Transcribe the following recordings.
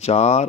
4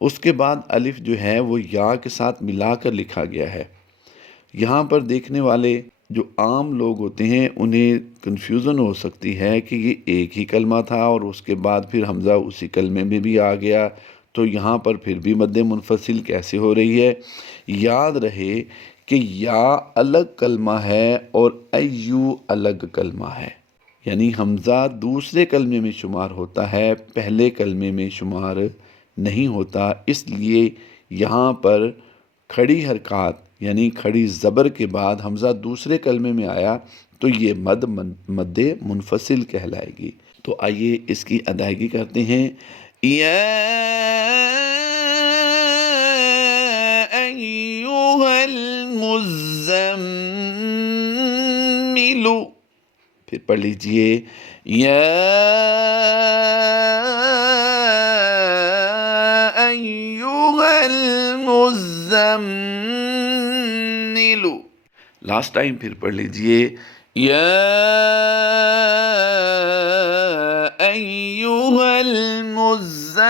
اس کے بعد الف جو ہے وہ یا کے ساتھ ملا کر لکھا گیا ہے۔ یہاں پر دیکھنے والے جو عام لوگ ہوتے ہیں انہیں کنفیوژن ہو سکتی ہے کہ یہ ایک ہی کلمہ تھا اور اس کے بعد پھر حمزہ اسی کلمے میں بھی آ گیا، تو یہاں پر پھر بھی مد منفصل کیسے ہو رہی ہے؟ یاد رہے کہ یا الگ کلمہ ہے اور ایو الگ کلمہ ہے، یعنی حمزہ دوسرے کلمے میں شمار ہوتا ہے، پہلے کلمے میں شمار نہیں ہوتا۔ اس لیے یہاں پر کھڑی حرکات یعنی کھڑی زبر کے بعد حمزہ دوسرے کلمے میں آیا تو یہ مد منفصل کہلائے گی۔ تو آئیے اس کی ادائیگی کرتے ہیں۔ یا ایھا المزمل، پھر پڑھ لیجئے یا ایھا المزمل، لاسٹ ٹائم پھر پڑھ لیجئے یا ایھا المزمل۔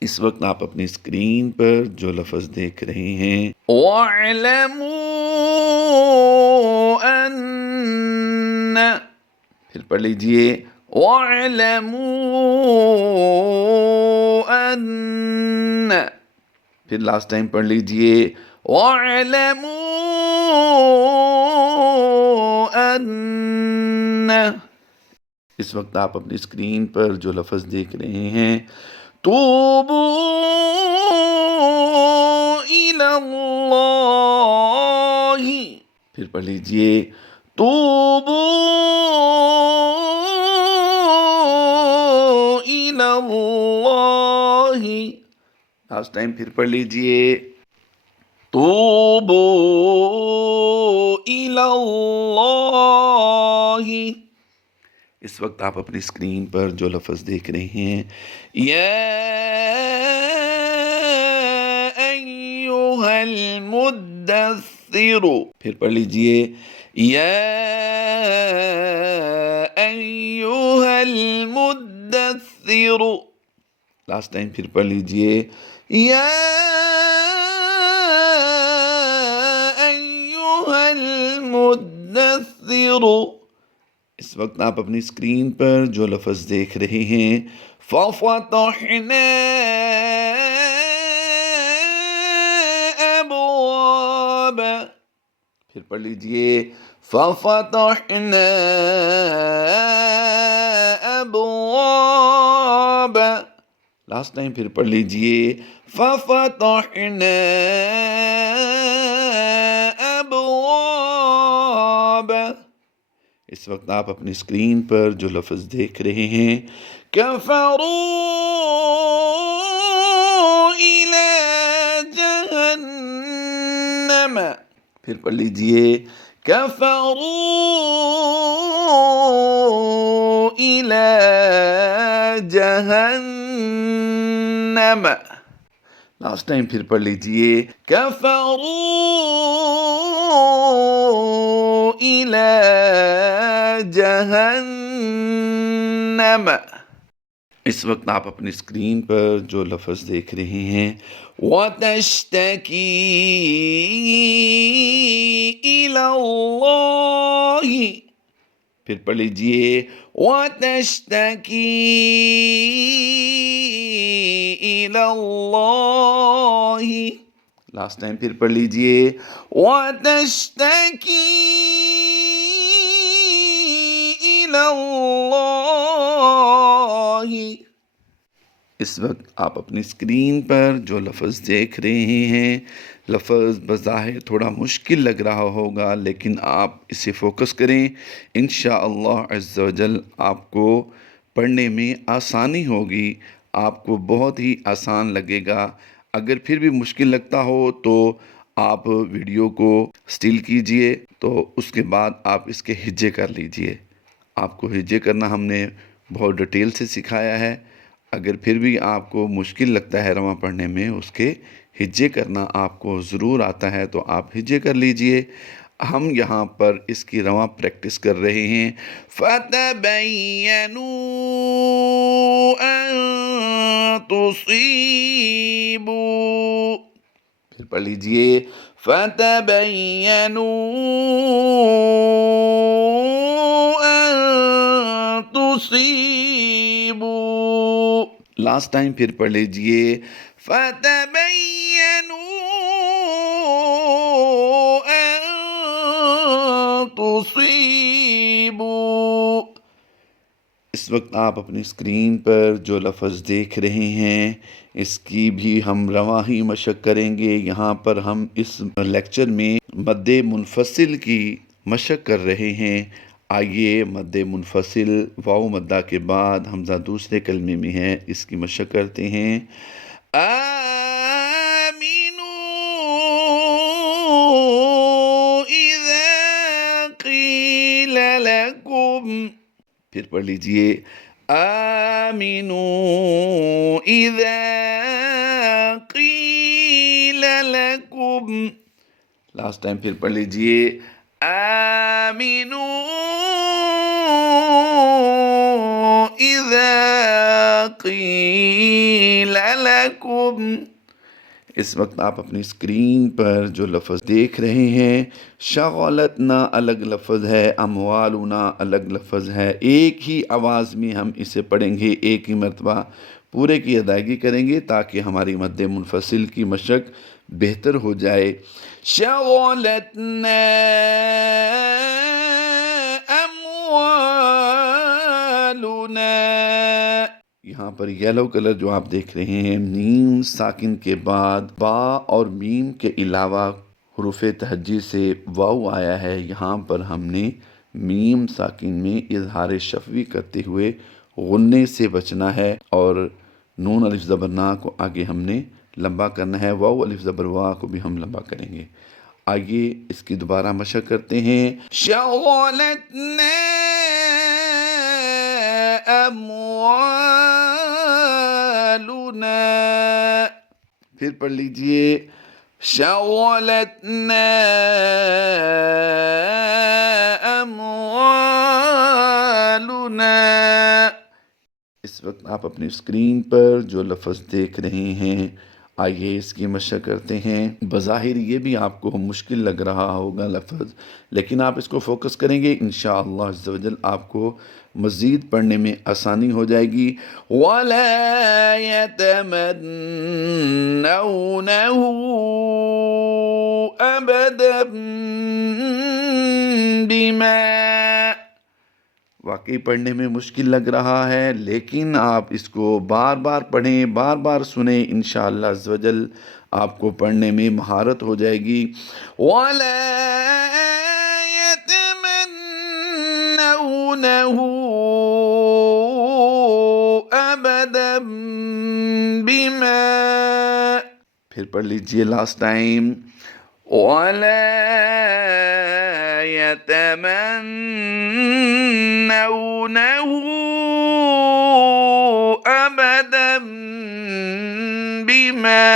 اس وقت آپ اپنی اسکرین پر جو لفظ دیکھ رہے ہیں وَاعْلَمُوا أَنَّ، پھر پڑھ لیجئے وَاعْلَمُوا أَنَّ، پھر لاسٹ ٹائم پڑھ لیجئے وَاعْلَمُوا أَنَّ۔ اس وقت آپ اپنی اسکرین پر جو لفظ دیکھ رہے ہیں توبوا الی اللہ، پھر پڑھ لیجئے توبوا الی اللہ، لاسٹ ٹائم پھر پڑھ لیجئے توبوا الی اللہ۔ اس وقت آپ اپنی اسکرین پر جو لفظ دیکھ رہے ہیں یا ایھا المدثر، پھر پڑھ لیجئے یا ایھا المدثر، لاسٹ ٹائم پھر پڑھ لیجئے یا ایھا المدثر۔ اس وقت آپ اپنی اسکرین پر جو لفظ دیکھ رہے ہیں فَفَتَحْنَا أَبْوَابَ، پھر پڑھ لیجئے فَفَتَحْنَا أَبْوَابَ، لاسٹ ٹائم پھر پڑھ لیجئے فَفَتَحْنَا أَبْوَابَ۔ اس وقت آپ اپنی اسکرین پر جو لفظ دیکھ رہے ہیں کفروا الی جہنم، پھر پڑھ لیجئے کفروا الی جہنم، لاسٹ ٹائم پھر پڑھ لیجئے کفروا الی جہنم۔ اس وقت آپ اپنی اسکرین پر جو لفظ دیکھ رہے ہیں وَتَشْتَكِي إِلَى اللَّهِ، پھر پڑھ لیجئے وَتَشْتَكِي إِلَى اللَّهِ، لاسٹ ٹائم پھر پڑھ لیجئے وَتَشْتَكِي إِلَى اللَّهِ۔ اس وقت آپ اپنی اسکرین پر جو لفظ دیکھ رہے ہیں لفظ بظاہر تھوڑا مشکل لگ رہا ہوگا لیکن آپ اسے فوکس کریں، انشاءاللہ عز و جل آپ کو پڑھنے میں آسانی ہوگی، آپ کو بہت ہی آسان لگے گا۔ اگر پھر بھی مشکل لگتا ہو تو آپ ویڈیو کو سٹل کیجئے تو اس کے بعد آپ اس کے ہجے کر لیجئے۔ آپ کو ہجے کرنا ہم نے بہت ڈیٹیل سے سکھایا ہے، اگر پھر بھی آپ کو مشکل لگتا ہے رواں پڑھنے میں اس کے ہجے کرنا آپ کو ضرور آتا ہے تو آپ ہجے کر لیجئے۔ ہم یہاں پر اس کی رواں پریکٹس کر رہے ہیں. فَتَبَيَّنُوا أَن تُصِيبُوا. پھر پڑھ لیجئے. فَتَبَيَّنُوا أَن تُصِيبُوا. لاسٹ ٹائم پھر پڑھ لیجئے. فَتَبَيَّنُوا أَن تُصِيبُوا. اس وقت آپ اپنی اسکرین پر جو لفظ دیکھ رہے ہیں اس کی بھی ہم رواں ہی مشق کریں گے. یہاں پر ہم اس لیکچر میں مد منفصل کی مشق کر رہے ہیں. آئیے مد منفصل واو مدہ کے بعد حمزہ دوسرے کلمے میں ہے اس کی مشق کرتے ہیں. آمنوا اذا قیل لکم. پھر پڑھ لیجئے. آمنوا اذا قیل لکم. لاسٹ ٹائم پھر پڑھ لیجئے. آمنوا اذا قیل لکم. اس وقت آپ اپنی اسکرین پر جو لفظ دیکھ رہے ہیں شغلتنا الگ لفظ ہے، اموالنا الگ لفظ ہے. ایک ہی آواز میں ہم اسے پڑھیں گے، ایک ہی مرتبہ پورے کی ادائیگی کریں گے تاکہ ہماری مد منفصل کی مشق بہتر ہو جائے. شغلتنا اموالنا. یہاں پر یلو کلر جو آپ دیکھ رہے ہیں میم ساکن کے بعد با اور میم کے علاوہ حروف تہجی سے واو آیا ہے. یہاں پر ہم نے میم ساکن میں اظہار شفوی کرتے ہوئے غنّے سے بچنا ہے اور نون الف زبر نا کو آگے ہم نے لمبا کرنا ہے. واو الف زبر وا کو بھی ہم لمبا کریں گے. آئیے اس کی دوبارہ مشق کرتے ہیں. شغلتنا اموالنا. پھر پڑھ لیجئے. شغلتنا اموالنا. اس وقت آپ اپنی اسکرین پر جو لفظ دیکھ رہے ہیں آئیے اس کی مشق کرتے ہیں. بظاہر یہ بھی آپ کو مشکل لگ رہا ہوگا لفظ، لیکن آپ اس کو فوکس کریں گے انشاءاللہ عز و جل آپ کو مزید پڑھنے میں آسانی ہو جائے گی. وَلَا يَتَمَنَّوْنَهُ أَبَدًا بِمَا. واقعی پڑھنے میں مشکل لگ رہا ہے لیکن آپ اس کو بار بار پڑھیں، بار بار سنیں، انشاءاللہ عز و جل آپ کو پڑھنے میں مہارت ہو جائے گی. وَلَا يَتَمَنَّوْنَهُ أَبَدًا بِمَا. پھر پڑھ لیجئے لاسٹ ٹائم. وَلَا يَتَمَنَّوْنَهُ أَبَدًا بِمَا.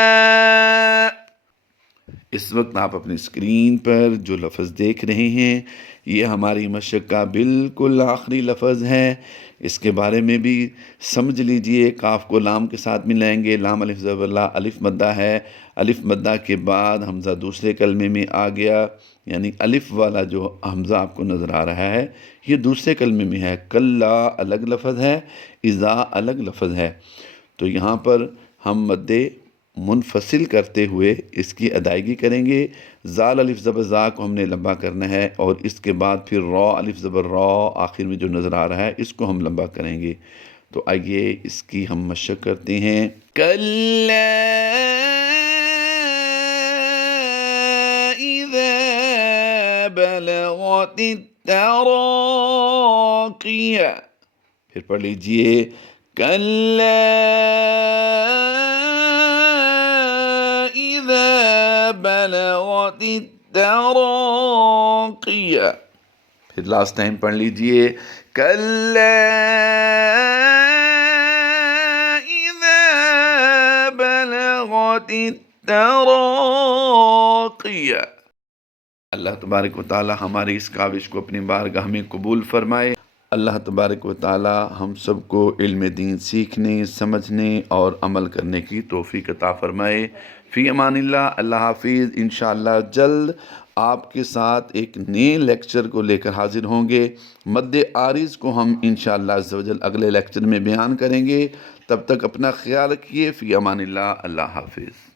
اس وقت آپ اپنی اسکرین پر جو لفظ دیکھ رہے ہیں یہ ہماری مشق کا بالکل آخری لفظ ہے. اس کے بارے میں بھی سمجھ لیجئے. کاف کو لام کے ساتھ ملائیں گے. لام الف زبر لا الف مدہ ہے. الف مدہ کے بعد حمزہ دوسرے کلمے میں آ گیا، یعنی الف والا جو حمزہ آپ کو نظر آ رہا ہے یہ دوسرے کلمے میں ہے. کلا الگ لفظ ہے، اذا الگ لفظ ہے. تو یہاں پر ہم مد منفصل کرتے ہوئے اس کی ادائیگی کریں گے. زال الف زبر زا کو ہم نے لمبا کرنا ہے اور اس کے بعد پھر را الف زبر را آخر میں جو نظر آ رہا ہے اس کو ہم لمبا کریں گے. تو آئیے اس کی ہم مشق کرتے ہیں. کلا اذا بلغت التراقی. پھر پڑھ لیجئے. کلا اذا بلغت التراقی. پھر لاسٹ ٹائم پڑھ لیجئے. کلا اذا بلغت التراقی. اللہ تبارک و تعالی ہماری اس کاوش کو اپنی بارگاہ میں قبول فرمائے۔ اللہ تبارک و تعالی ہم سب کو علم دین سیکھنے، سمجھنے اور عمل کرنے کی توفیق عطا فرمائے۔ فی امان اللہ، اللہ حافظ۔ انشاءاللہ جلد آپ کے ساتھ ایک نئے لیکچر کو لے کر حاضر ہوں گے۔ مد عارض کو ہم انشاءاللہ عز و جل اگلے لیکچر میں بیان کریں گے۔ تب تک اپنا خیال رکھیے۔ فی امان اللہ، اللہ حافظ۔